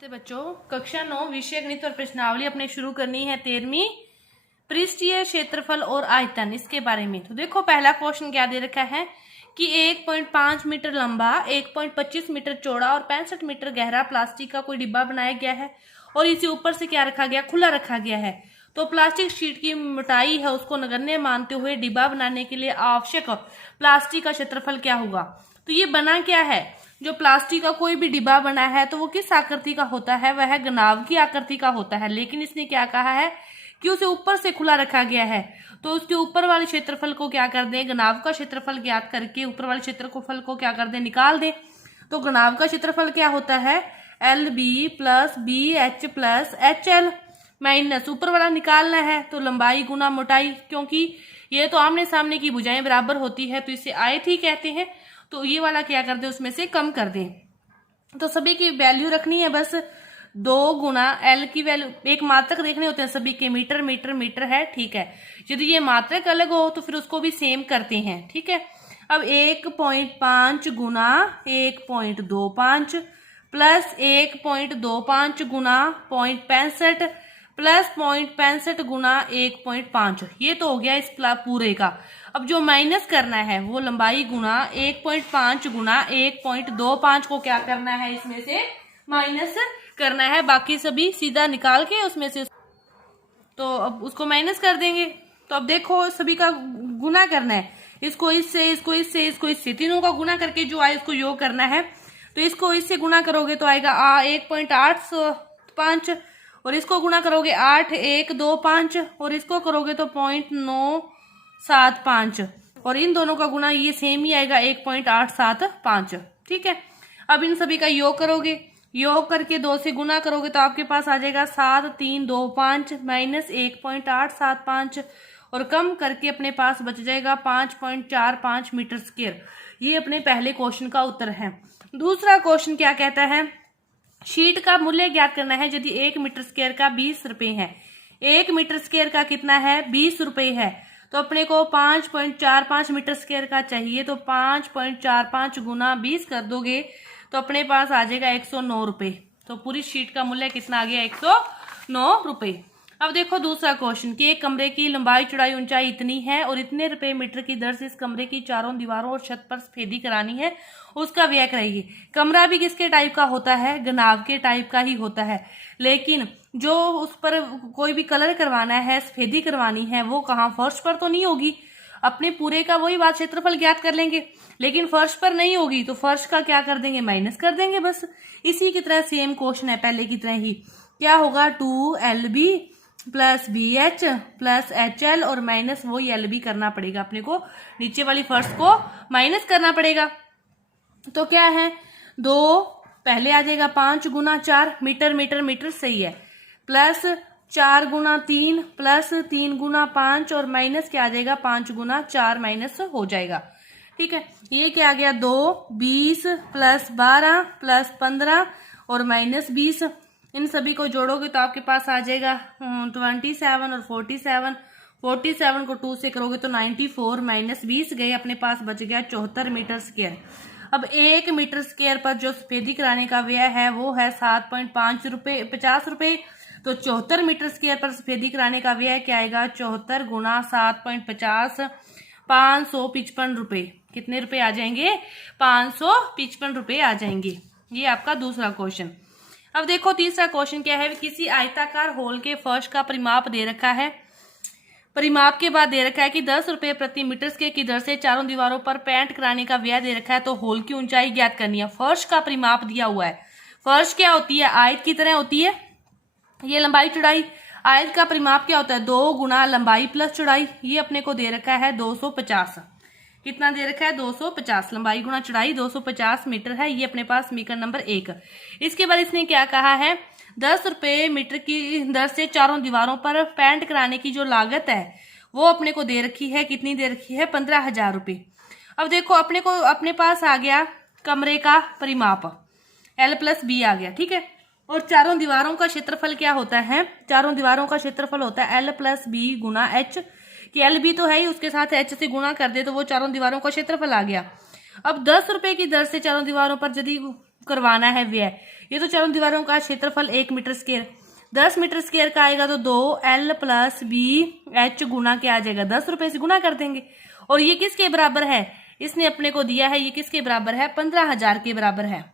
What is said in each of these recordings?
नमस्ते बच्चों, कक्षा 9 विषय गणित और प्रश्नावली अपने शुरू करनी है 13वीं। पृष्ठीय क्षेत्रफल और आयतन, इसके बारे में। तो देखो, पहला क्वेश्चन क्या दे रखा है कि 1.5 मीटर लंबा, 1.25 मीटर चौड़ा और 65 मीटर गहरा प्लास्टिक का कोई डिब्बा बनाया गया है और इसे ऊपर से क्या रखा गया, खुला रखा गया है। तो प्लास्टिक शीट की मोटाई है उसको नगण्य मानते हुए डिब्बा बनाने के लिए आवश्यक प्लास्टिक का क्षेत्रफल क्या होगा। तो ये बना क्या है, जो प्लास्टिक का कोई भी डिब्बा बना है तो वो किस आकृति का होता है, वह घनाभ की आकृति का होता है। लेकिन इसने क्या कहा है कि उसे ऊपर से खुला रखा गया है, तो उसके ऊपर वाले क्षेत्रफल को क्या कर दें, घनाभ का क्षेत्रफल ज्ञात करके ऊपर वाले क्षेत्रफल को क्या कर दें, निकाल दें। तो घनाभ का क्षेत्रफल क्या होता है, L B plus B H plus H L minus ऊपर वाला निकालना है तो लंबाई गुना मोटाई, क्योंकि ये तो आमने सामने की भुजाएं बराबर होती है तो इसे आयत ही कहते हैं। तो ये वाला क्या कर दे, उसमें से कम कर दें। तो सभी की वैल्यू रखनी है, बस 2 गुना एल की वैल्यू, एक मात्रक देखने होते हैं सभी के, मीटर मीटर मीटर है, ठीक है। यदि ये मात्रक अलग हो तो फिर उसको भी सेम करते हैं, ठीक है। अब 1.5 गुना 1.25 प्लस 1.25 गुना 0.65 प्लस 0.65 गुना 1.5, ये तो हो गया इस पूरे का। अब जो माइनस करना है वो लंबाई गुना 1.5 गुना 1.25 को क्या करना है, इसमें से माइनस करना है, बाकी सभी सीधा निकाल के उसमें से तो अब उसको माइनस कर देंगे। तो अब देखो, सभी का गुना करना है, इसको इससे, इसको इससे, इसको इससे, तीनों का गुना करके जो आए उसको योग करना है। तो इसको इससे गुना करोगे तो आएगा 1.85 और इसको गुना करोगे 8125 और इसको करोगे तो 0.975 और इन दोनों का गुना ये सेम ही आएगा 1.875, ठीक है। अब इन सभी का योग करोगे, योग करके 2 से गुना करोगे तो आपके पास आ जाएगा 7325 माइनस 1.875 और कम करके अपने पास बच जाएगा 5.45 मीटर स्क्वायर। ये अपने पहले क्वेश्चन का उत्तर है। दूसरा क्वेश्चन क्या कहता है, शीट का मूल्य ज्ञात करना है यदि 1 मीटर स्क्वायर का 20 रुपए है। 1 मीटर स्क्वायर का कितना है, 20 रुपए है। तो अपने को 5.45 मीटर स्क्वायर का चाहिए, तो 5.45 गुना 20 कर दोगे तो अपने पास आ जाएगा 109 रुपए। तो पूरी शीट का मूल्य कितना आ गया, 109 रुपए। अब देखो दूसरा क्वेश्चन कि एक कमरे की लंबाई चौड़ाई ऊंचाई इतनी है और इतने रुपए मीटर की दर से इस कमरे की चारों दीवारों और छत पर सफेदी करानी है, उसका व्यय कराइए। कमरा भी किसके टाइप का होता है, घनाभ के टाइप का ही होता है, लेकिन जो उस पर कोई भी कलर करवाना है, सफेदी करवानी है, वो कहाँ, फर्श पर तो नहीं होगी। अपने पूरे का वही बात, क्षेत्रफल ज्ञात कर लेंगे, लेकिन फर्श पर नहीं होगी तो फर्श का क्या कर देंगे, माइनस कर देंगे। बस इसी की तरह सेम क्वेश्चन है पहले की तरह ही। क्या होगा, 2LB plus BH plus HL और माइनस वही LB करना पड़ेगा अपने को, नीचे वाली फर्श को माइनस करना पड़ेगा। तो क्या है, 2 पहले आ जाएगा 5 गुना 4 मीटर मीटर मीटर, सही है, प्लस 4 गुना 3 प्लस 3 गुना 5 और माइनस क्या आ जाएगा, 5 गुना 4 माइनस हो जाएगा, ठीक है। ये क्या आ गया, 2 20 प्लस 12 प्लस 15 और माइनस 20, इन सभी को जोड़ोगे तो आपके पास आ जाएगा 27 और 47। 47 को 2 से करोगे तो 94 माइनस 20 गए, अपने पास बच गया 74 मीटर स्क्वायर। अब 1 मीटर स्क्वायर पर जो सफेदी कराने का व्यय है वो है 7.50 रुपए। तो 74 मीटर स्क्वायर पर सफेदी कराने का व्यय क्या आएगा, 74 गुना 7.50 555 रुपए। कितने रुपए आ जाएंगे, 555 रुपए आ जाएंगे। ये आपका दूसरा क्वेश्चन। अब देखो तीसरा क्वेश्चन क्या है, किसी आयताकार होल के फर्श का परिमाप दे रखा है। परिमाप के बाद दे रखा है कि 10 रुपए प्रति मीटर स्क्वायर की दर से चारों दीवारों पर पेंट कराने का व्यय दे रखा है। तो होल की ऊंचाई ज्ञात करनी है। फर्श का परिमाप दिया हुआ है। फर्श क्या होती है, आयत की तरह होती है, ये लंबाई चौड़ाई। आयत का परिमाप क्या होता है, 2 गुना लंबाई प्लस चौड़ाई। ये अपने को दे रखा है 250। कितना दे रखा है, 250, लंबाई गुना चौड़ाई 250 मीटर है। ये अपने पास समीकरण नंबर 1। इसके बाद इसने क्या कहा है, 10 रुपए मीटर की दर से चारों दीवारों पर पेंट कराने की जो लागत है वो अपने को दे रखी है, कितनी दे रखी है, 15,000 रुपये। अब देखो अपने पास आ गया कमरे का परिमाप, L प्लस B आ गया, ठीक है। और चारों दीवारों का क्षेत्रफल क्या होता है, चारों दीवारों का क्षेत्रफल होता है L प्लस B गुना H, कि LB तो है ही, उसके साथ H से गुणा कर दे तो वो चारों दीवारों का क्षेत्रफल आ गया। अब 10 रुपए की दर से चारों दीवारों पर यदि करवाना है व्यय। ये तो चारों दीवारों का क्षेत्रफल 1 मीटर स्क्वायर, 10 मीटर स्क्वायर का आएगा तो 2L + BH गुना क्या आ जाएगा, 10 रुपए से गुना कर देंगे। और ये किसके बराबर है, इसने अपने को दिया है, ये किसके बराबर है, 15,000 के बराबर है।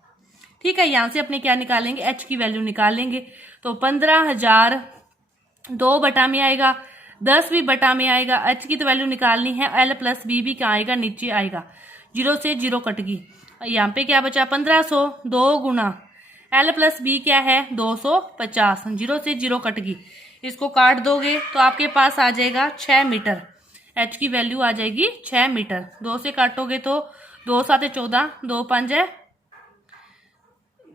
ठीक है, यहां से अपने क्या निकालेंगे, H की वैल्यू निकाल लेंगे। तो 15,000 2 बटा में आएगा, 10 भी बटा में आएगा, H की तो वैल्यू निकालनी है, L + B भी क्या आएगा, नीचे आएगा, 0 से 0 कट गई। यहाँ पे क्या बचा, 1500, 2 गुना L + B क्या है, 250, 0 से 0 कट गई। इसको काट दोगे तो आपके पास आ जाएगा 6 मीटर, H की वैल्यू आ जाएगी 6 मीटर। 2 से काटोगे तो 2 7 14, 2 5 है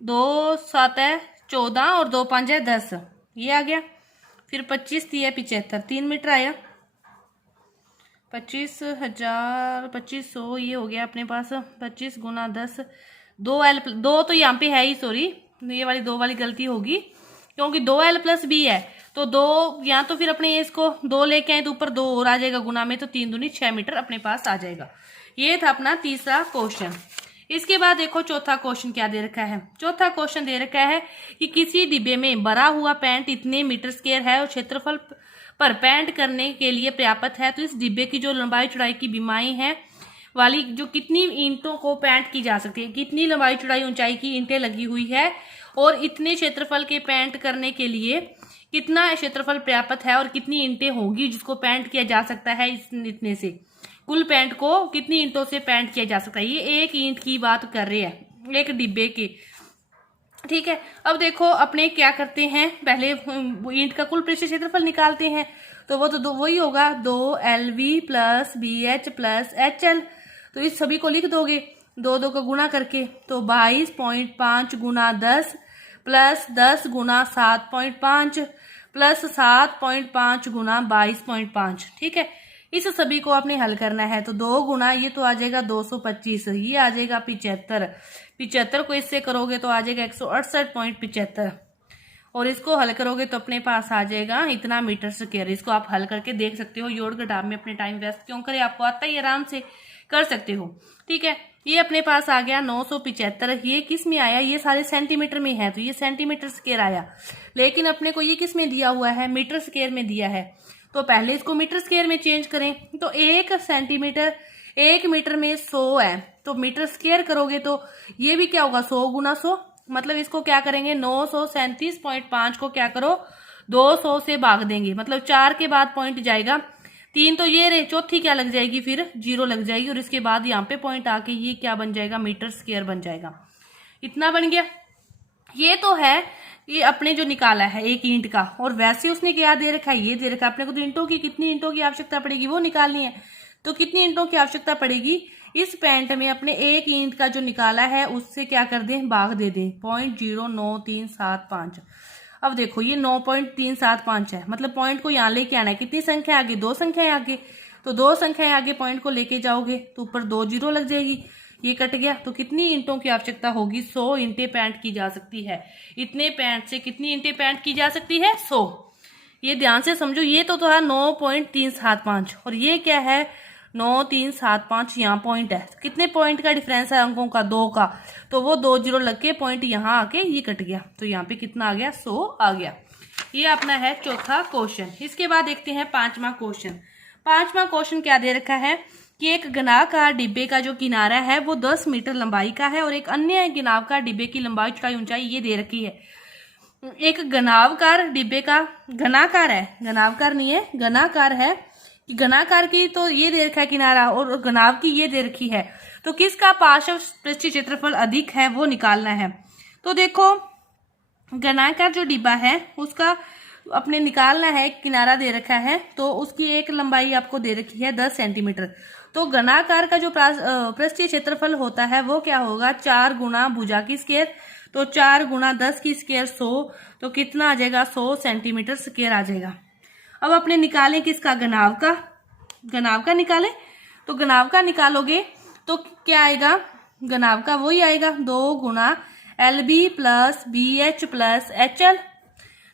2 7 है 14 और 2 5 है 10, ये आ गया। फिर 25 दिया 75, 3 मीटर आया, 25,000 2500 ये हो गया अपने पास। 25 गुना 10, 2L 2 तो यहाँ पे है ही, सॉरी ये वाली 2 वाली गलती होगी, क्योंकि 2L + B है तो 2 यहाँ, तो फिर अपने इसको 2 लेके आए तो ऊपर 2 और आ जाएगा गुना में, तो 3 दूनी 6 मीटर अपने पास आ जाएगा। ये था अपना तीसरा क्वेश्चन। इसके बाद देखो चौथा क्वेश्चन क्या दे रखा है। चौथा क्वेश्चन दे रखा है कि किसी डिब्बे में भरा हुआ पेंट इतने मीटर स्क्वायर है और क्षेत्रफल पर पेंट करने के लिए पर्याप्त है, तो इस डिब्बे की जो लंबाई चौड़ाई की बीमाई है वाली जो कितनी ईंटों को पेंट की जा सकती है, कितनी लंबाई चौड़ाई ऊंचाई की ईंटें लगी हुई है और इतने क्षेत्रफल के पेंट करने के लिए कितना क्षेत्रफल पर्याप्त है और कितनी ईंटें होगी जिसको पेंट किया जा सकता है, इतने से कुल पेंट को कितनी ईंटों से पेंट किया जा सकता है। ये एक ईंट की बात कर रहे हैं, एक डिब्बे की। ठीक है, अब देखो अपने क्या करते हैं, पहले ईंट का कुल पृष्ठ क्षेत्रफल निकालते हैं। तो वो तो वही होगा 2LV + BH + HL। तो इस सभी को लिख दोगे 2 का गुणा करके, तो 22.5 गुना 10 + 10 गुना 7.5 + 7.5 गुना 22.5। ठीक है, इस सभी को आपने हल करना है। तो 2 गुना ये तो आ जाएगा 225, ये आ जाएगा 75, 75 को इससे करोगे तो आ जाएगा 168.75, और इसको हल करोगे तो अपने पास आ जाएगा इतना मीटर स्क्वायर। इसको आप हल करके देख सकते हो, जोड़ घटाव में अपने टाइम वेस्ट क्यों करें, आपको आता ही, आराम से कर सकते हो। ठीक है, ये अपने पास आ गया 975। ये किस में आया, ये सारे सेंटीमीटर में है तो ये सेंटीमीटर स्क्वायर आया, लेकिन अपने को ये किस में दिया हुआ है, मीटर स्क्वायर में दिया है। तो पहले इसको मीटर स्क्वायर में चेंज करें, तो 1 सेंटीमीटर 1 मीटर में 100 है, तो मीटर स्क्वायर करोगे तो ये भी क्या होगा, 100 गुना 100, मतलब इसको क्या करेंगे 937.5 को क्या करो 200 से भाग देंगे, मतलब 4 के बाद पॉइंट जाएगा, 3 तो ये रहे, चौथी क्या लग जाएगी, फिर 0 लग जाएगी, और इसके बाद यहाँ पे पॉइंट आके ये क्या बन जाएगा, मीटर स्क्वायर बन जाएगा। इतना बन गया। ये तो है ये अपने जो निकाला है एक ईंट का, और वैसे उसने क्या दे रखा है, ये दे रखा है अपने को तो ईंटों की कितनी ईंटों की आवश्यकता पड़ेगी वो निकालनी है। तो कितनी ईंटों की आवश्यकता पड़ेगी, इस पेंट में अपने एक ईंट का जो निकाला है उससे क्या कर दें, भाग दे दें 0.09375। अब देखो ये 9.375 है, मतलब पॉइंट को यहाँ लेके आना है, कितनी संख्या आगे, 2 संख्याएं आगे, तो 2 संख्याएं आगे पॉइंट को लेके जाओगे तो ऊपर 2 0 लग जाएगी, ये कट गया। तो कितनी ईंटों की आवश्यकता होगी, 100 ईंटें पेंट की जा सकती है। इतने पेंट से कितनी ईंटें पेंट की जा सकती है, 100। ये ध्यान से समझो, ये तो है 9.375 और ये क्या है 9375, यहाँ पॉइंट है, तो कितने पॉइंट का डिफरेंस है अंकों का, 2 का, तो वो 2 0 लग के पॉइंट यहाँ आके ये कट गया, तो यहाँ पे कितना आ गया, 100 आ गया। ये अपना है चौथा क्वेश्चन। इसके बाद देखते हैं पांचवा क्वेश्चन। पांचवा क्वेश्चन क्या दे रखा है कि एक घनाकार डिब्बे का जो किनारा है वो 10 मीटर लंबाई का है और एक अन्य घनाकार डिब्बे की लंबाई चौड़ाई ऊंचाई ये दे रखी है। एक घनाकार डिब्बे का, घनाकार है, घनाकार नहीं है, घनाकार है, घनाकार की तो ये दे रखा है किनारा और घनाव की ये दे रखी है, तो किसका पार्श्व पृष्ठीय क्षेत्रफल अधिक है वो निकालना है। तो देखो घनाकार जो डिब्बा है उसका अपने निकालना है, किनारा दे रखा है तो उसकी एक लंबाई आपको दे रखी है 10 सेंटीमीटर। तो घनाकार का जो पृष्ठीय क्षेत्रफल होता है वो क्या होगा, 4 गुना भुजा की स्क्वायर, तो 4 गुना 10 की स्क्वायर 100, तो कितना आ जाएगा 100 सेंटीमीटर स्क्वायर आ जाएगा। अब अपने निकालें किसका, घनाव का, घनाव का निकालें, तो घनाव का निकालोगे तो क्या आएगा, घनाव का वही आएगा 2 गुना LB + BH + HL।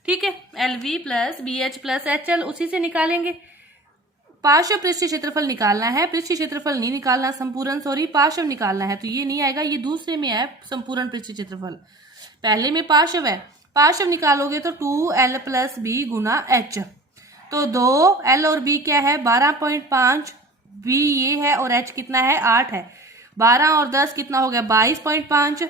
ठीक है, LB + BH + HL उसी से निकालेंगे। पार्श्व पृष्ठीय क्षेत्रफल निकालना है, पृष्ठीय क्षेत्रफल नहीं निकालना, संपूर्ण सॉरी पार्श्व निकालना है, तो ये नहीं आएगा, ये दूसरे में है संपूर्ण पृष्ठीय क्षेत्रफल, पहले में पार्श्व है। पार्श्व निकालोगे तो 2l + b गुना h, तो 2l और b क्या है 12.5, b ये है और h कितना है 8 है, 12 और 10 कितना हो गया 22.5,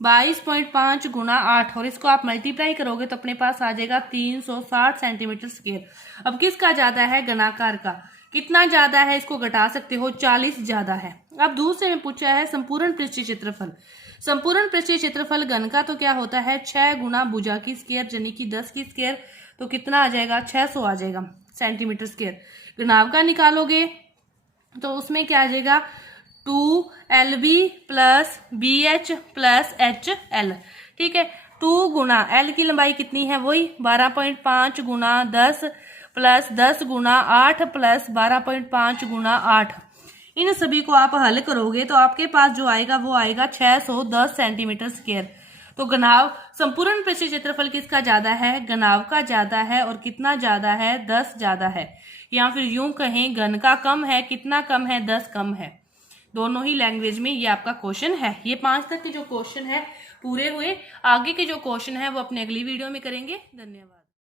22.5 गुना 8, और इसको आप मल्टीप्लाई करोगे तो अपने पास आ जाएगा 360 सेंटीमीटर स्क्वायर। अब किसका ज्यादा है, घनाकार का। कितना ज्यादा है इसको घटा सकते हो, 40 ज्यादा है। अब दूसरे में पूछा है संपूर्ण पृष्ठीय क्षेत्रफल। संपूर्ण पृष्ठीय क्षेत्रफल घन का तो क्या होता है 6 गुना भुजा की स्क्वायर यानी कि 10 की स्क्वायर, तो कितना आ जाएगा 600 आ जाएगा सेंटीमीटर स्क्वायर। घनाभ का निकालोगे तो उसमें क्या आ जाएगा 2lb + bh + hl, ठीक है। 2 गुना l की लंबाई कितनी है वही 12.5 गुना 10 + 10 गुना 8 + 12.5 गुना 8, इन सभी को आप हल करोगे तो आपके पास जो आएगा वो आएगा 610 सेंटीमीटर स्क्वायर। तो घनाभ संपूर्ण पृष्ठीय क्षेत्रफल किसका ज्यादा है, घनाभ का ज्यादा है, और कितना ज्यादा है 10 ज्यादा है, या फिर यूं कहें घन का कम है, कितना कम है 10 कम है। दोनों ही लैंग्वेज में ये आपका क्वेश्चन है। ये 5 तक के जो क्वेश्चन है पूरे हुए, आगे के जो क्वेश्चन है वो अपने अगली वीडियो में करेंगे। धन्यवाद।